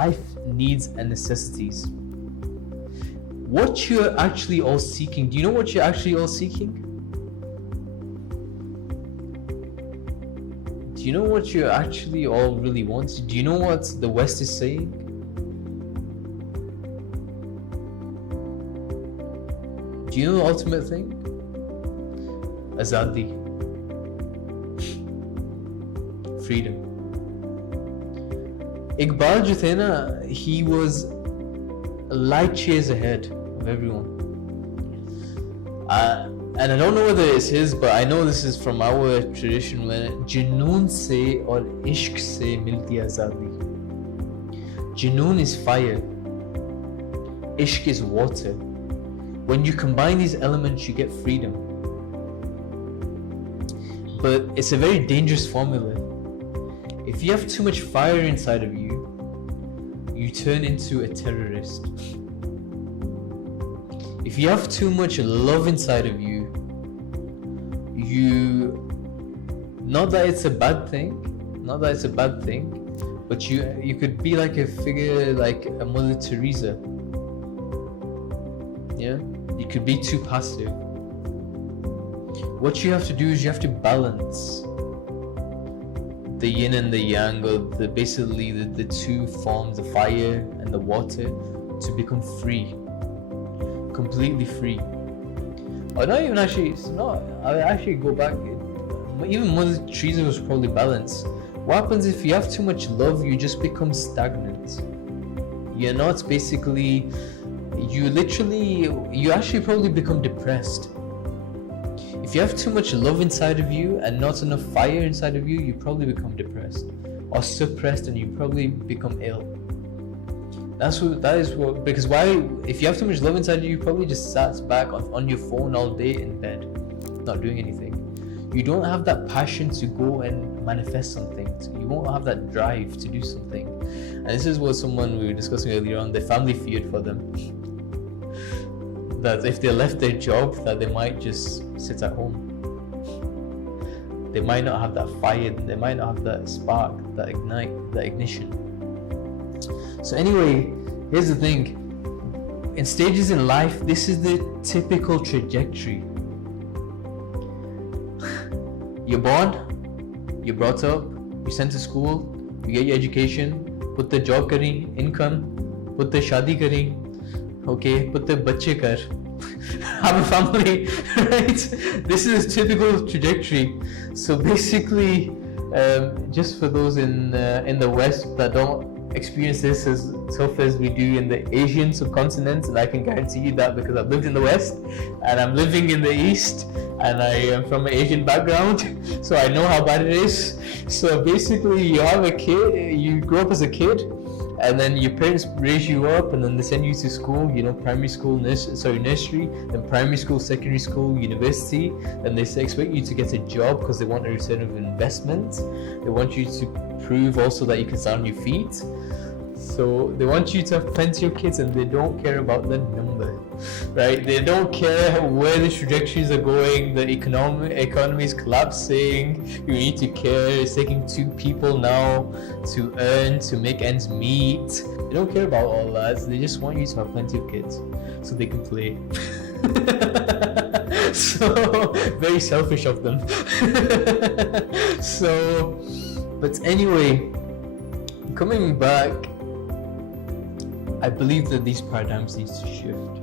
life needs and necessities. What you're actually all seeking, do you know what you're actually all seeking? Do you know what you actually all really want? Do you know what the West is saying? Do you know the ultimate thing? Azadi. Freedom. Iqbal jo the na, he was light years ahead of everyone. And I don't know whether it's his, but I know this is from our tradition, when Junoon se or Ishq se milti azadi. Junoon is fire, Ishq is water. When you combine these elements, you get freedom. But it's a very dangerous formula. If you have too much fire inside of you, you turn into a terrorist. If you have too much love inside of you, not that it's a bad thing, but you could be like a figure like a Mother Teresa. Yeah, you could be too passive. What you have to do is you have to balance the yin and the yang, or basically the two forms, the fire and the water, to become free, completely free. Or not even actually, it's not, I actually go back, even Mother Teresa was probably balanced. What happens if you have too much love? You just become stagnant. You're not basically, you actually probably become depressed. If you have too much love inside of you and not enough fire inside of you, you probably become depressed or suppressed, and you probably become ill. Because why? If you have too much love inside you, you probably just sat back on your phone all day in bed, not doing anything. You don't have that passion to go and manifest something. You won't have that drive to do something. And this is what someone we were discussing earlier on, the family feared for them. That if they left their job, that they might just sit at home. They might not have that fire, they might not have that spark, that ignition. So anyway, here's the thing. In stages in life, this is the typical trajectory. You're born, you're brought up, you're sent to school, you get your education, put the job kari, income, put the shadi kari, okay, put the bache kar, have a family, right? This is a typical trajectory. So basically, just for those in the West that don't experience this as tough as we do in the Asian subcontinent, and I can guarantee you that because I've lived in the West and I'm living in the East and I am from an Asian background, so I know how bad it is. So basically, you have a kid, you grow up as a kid, and then your parents raise you up, and then they send you to school, primary school, nursery, then primary school, secondary school, university, and they expect you to get a job because they want a return of investment. They want you to prove also that you can stand on your feet. So they want you to have plenty of kids, and they don't care about the number, right? They don't care where the trajectories are going. The economy is collapsing. You need to care. It's taking 2 people now to earn, to make ends meet. They don't care about all that. They just want you to have plenty of kids so they can play. So very selfish of them. But anyway, coming back, I believe that these paradigms need to shift.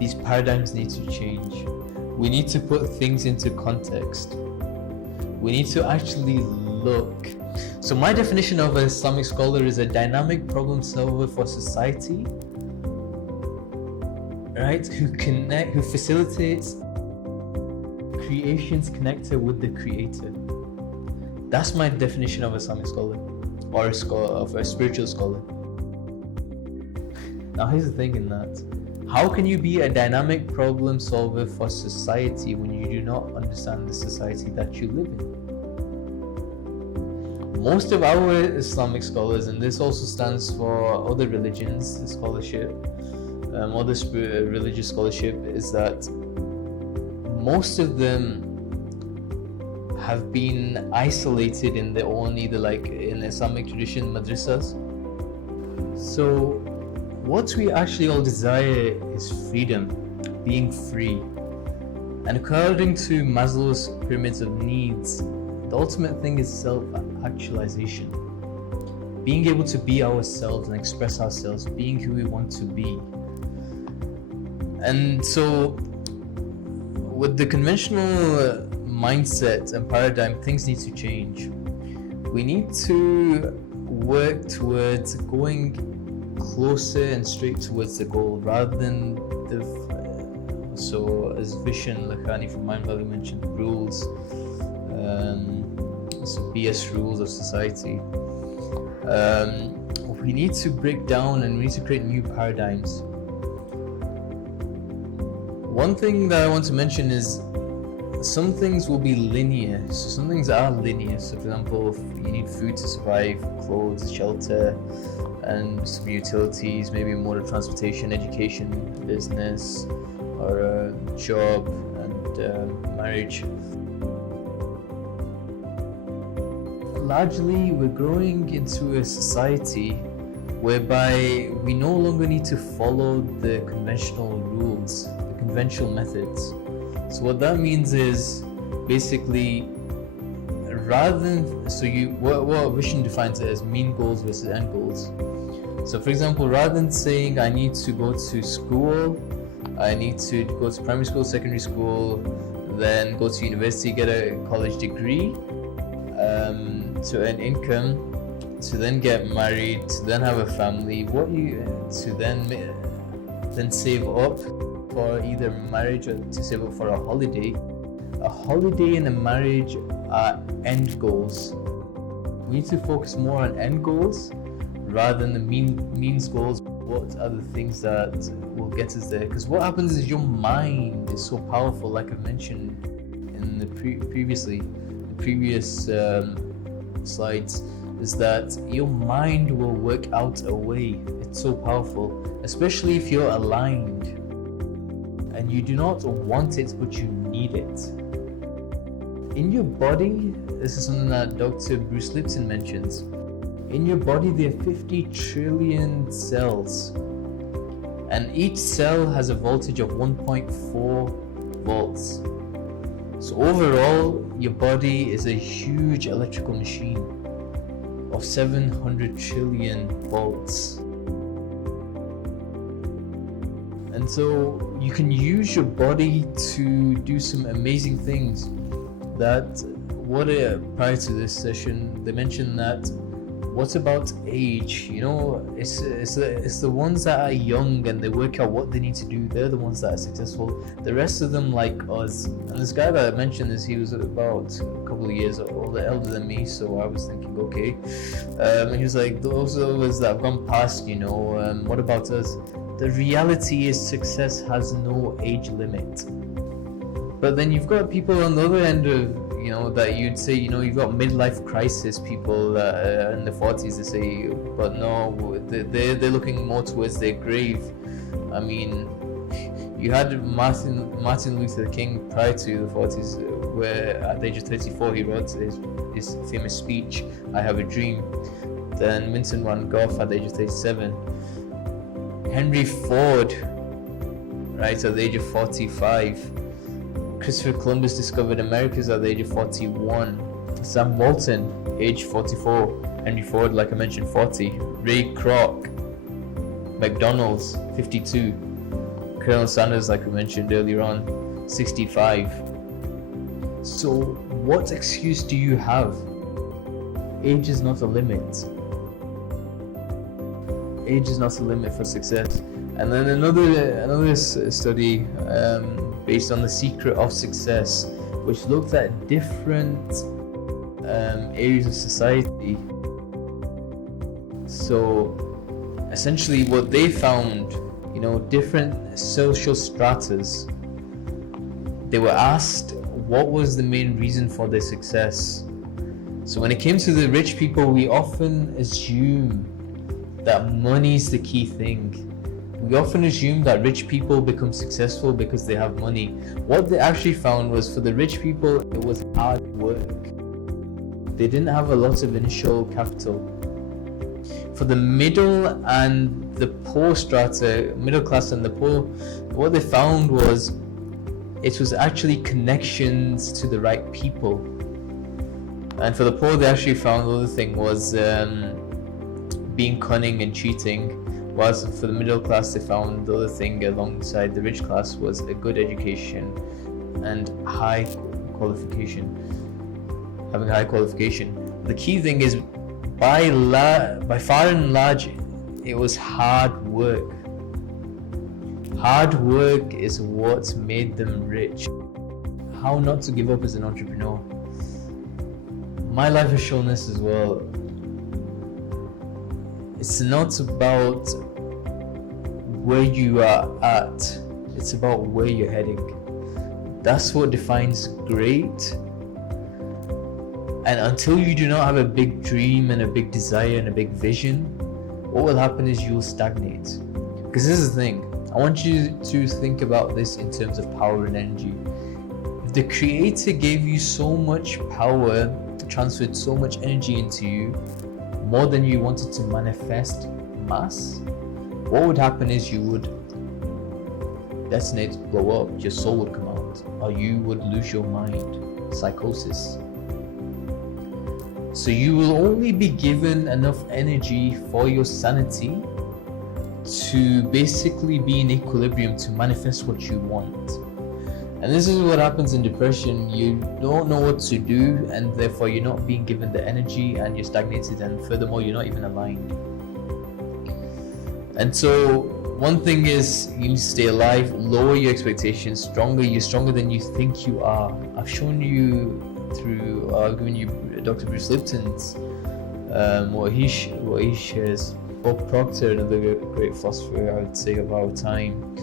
These paradigms need to change. We need to put things into context. We need to actually look. So my definition of an Islamic scholar is a dynamic problem solver for society, right? Who facilitates creation's connector with the creator. That's my definition of an Islamic scholar, or a spiritual scholar. Now here's the thing in that. How can you be a dynamic problem solver for society when you do not understand the society that you live in? Most of our Islamic scholars, and this also stands for other religions, the scholarship, other religious scholarship, is that most of them have been isolated in their own, either like in Islamic tradition, madrasas, So, what we actually all desire is freedom, being free. And according to Maslow's pyramids of needs, the ultimate thing is self-actualization. Being able to be ourselves and express ourselves, being who we want to be. And so, with the conventional mindset and paradigm, things need to change. We need to work towards going closer and straight towards the goal rather than so as Vishen Lakhani from Mind Valley mentioned, rules, so BS rules of society. We need to break down and we need to create new paradigms. One thing that I want to mention is some things will be linear. So some things are linear. So for example, if you need food to survive, clothes, shelter, and some utilities, maybe mode of transportation, education, business, or a job and marriage. Largely, we're growing into a society whereby we no longer need to follow the conventional rules, the conventional methods. So what that means is basically rather than what Vision defines it as mean goals versus end goals. So for example, rather than saying I need to go to school, I need to go to primary school, secondary school, then go to university, get a college degree, to earn income, to then get married, to then have a family, to then save up for either marriage or to save up for a holiday. A holiday and a marriage are end goals. We need to focus more on end goals rather than the means goals. What are the things that will get us there? Because what happens is your mind is so powerful, like I mentioned in the previous slides, is that your mind will work out a way. It's so powerful, especially if you're aligned and you do not want it but you need it. In your body, this is something that Dr. Bruce Lipton mentions. In your body, there are 50 trillion cells, and each cell has a voltage of 1.4 volts. So overall, your body is a huge electrical machine of 700 trillion volts. And so you can use your body to do some amazing things. Prior to this session, they mentioned that what about age? You know, it's the ones that are young and they work out what they need to do. They're the ones that are successful. The rest of them, like us. And this guy that I mentioned he was about a couple of years older than me. So I was thinking, okay. And he was like, those of us that have gone past, what about us? The reality is success has no age limit. But then you've got people on the other end of, that you'd say, you've got midlife crisis people in the 40s, they say, but no, they're looking more towards their grave. I mean, you had Martin Luther King prior to the 40s, where at the age of 34 he wrote his famous speech, I Have a Dream. Then Vincent van Gogh at the age of 37. Henry Ford, right, at the age of 45. Christopher Columbus discovered Americas at the age of 41. Sam Walton, age 44. Henry Ford, like I mentioned, 40. Ray Kroc, McDonald's, 52. Colonel Sanders, like we mentioned earlier on, 65. So, what excuse do you have? Age is not a limit. Age is not a limit for success. And then another study based on The Secret of Success, which looked at different areas of society. So essentially what they found, different social stratas, they were asked what was the main reason for their success. So when it came to the rich people, we often assume that money is the key thing. We often assume that rich people become successful because they have money. What they actually found was, for the rich people, it was hard work. They didn't have a lot of initial capital. For the middle and the poor strata, middle class and the poor, what they found was it was actually connections to the right people. And for the poor, they actually found the other thing was being cunning and cheating. Whilst for the middle class, they found the other thing alongside the rich class was a good education and high qualification. Having high qualification. The key thing is, by far and large, it was hard work. Hard work is what made them rich. How not to give up as an entrepreneur. My life has shown this as well. It's not about where you are at, it's about where you're heading. That's what defines great. And until you do not have a big dream and a big desire and a big vision, what will happen is you will stagnate. Because this is the thing, I want you to think about this in terms of power and energy. If the creator gave you so much power, transferred so much energy into you, more than you wanted to manifest mass, what would happen is you would detonate, blow up, your soul would come out, or you would lose your mind, psychosis. So you will only be given enough energy for your sanity to basically be in equilibrium to manifest what you want. And this is what happens in depression. You don't know what to do, and therefore you're not being given the energy, and you're stagnated, and furthermore you're not even aligned. And so one thing is, you need to stay alive, lower your expectations, you're stronger than you think you are. I've shown you through, I've given you Dr. Bruce Lipton's what he shares. Bob Proctor, another great philosopher, I would say, of our time,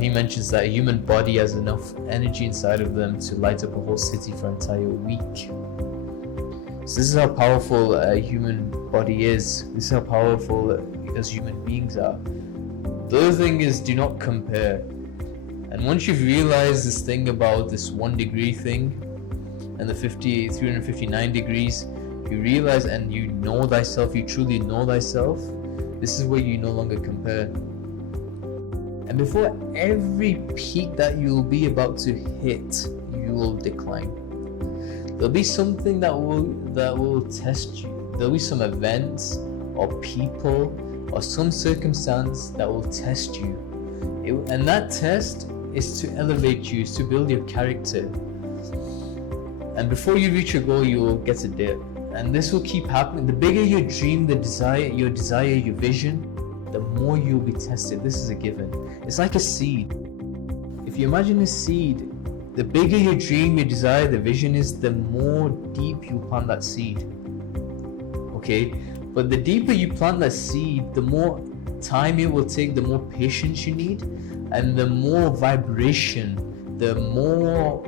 he mentions that a human body has enough energy inside of them to light up a whole city for an entire week. So this is how powerful a human body is. This is how powerful as human beings are. The other thing is, do not compare. And once you've realized this thing about this 1 degree thing and the 359 degrees, you realize and you know thyself, you truly know thyself, this is where you no longer compare. And before every peak that you'll be about to hit, you will decline. There'll be something that will test you. There'll be some events or people or some circumstance that will test you. And that test is to elevate you, is to build your character. And before you reach your goal, you will get a dip. And this will keep happening. The bigger your dream, your desire, your vision, the more you'll be tested. This is a given. It's like a seed. If you imagine a seed, the bigger your dream, your desire, the vision is, the more deep you plant that seed. Okay? But the deeper you plant that seed, the more time it will take, the more patience you need, and the more vibration, the more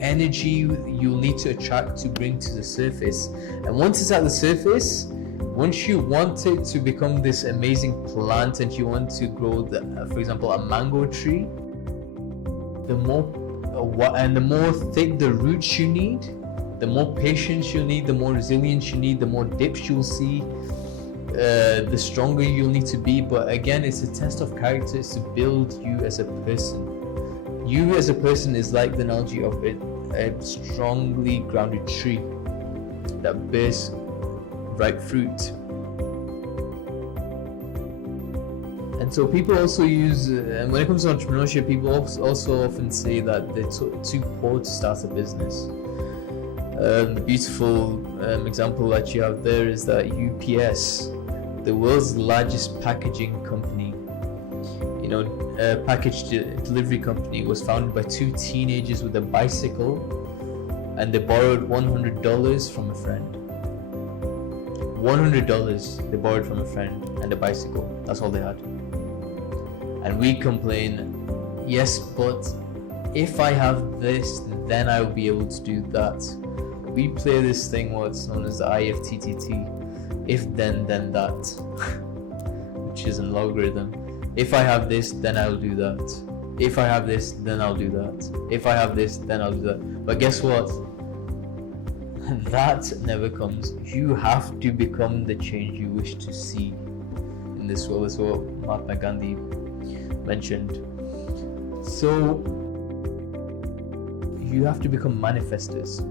energy you'll need to attract to bring to the surface. And once it's at the surface, once you want it to become this amazing plant and you want to grow, for example, a mango tree, the more thick the roots you need, the more patience you'll need, the more resilience you need, the more dips you'll see, the stronger you'll need to be. But again, it's a test of character. It's to build you as a person. You as a person is like the analogy of a strongly grounded tree that bears ripe fruit. And so people also use, and when it comes to entrepreneurship, people also often say that they're too poor to start a business. The beautiful example that you have there is that UPS, the world's largest packaging company, package delivery company, was founded by two teenagers with a bicycle, and they borrowed $100 from a friend. $100 they borrowed from a friend and a bicycle. That's all they had. And we complain, yes, but if I have this, then I will be able to do that. We play this thing, what's known as the IFTTT, if then that, which is an algorithm. If I have this, then I'll do that. If I have this, then I'll do that. If I have this, then I'll do that. But guess what? that never comes. You have to become the change you wish to see in this world. That's what Mahatma Gandhi mentioned. So you have to become manifestors.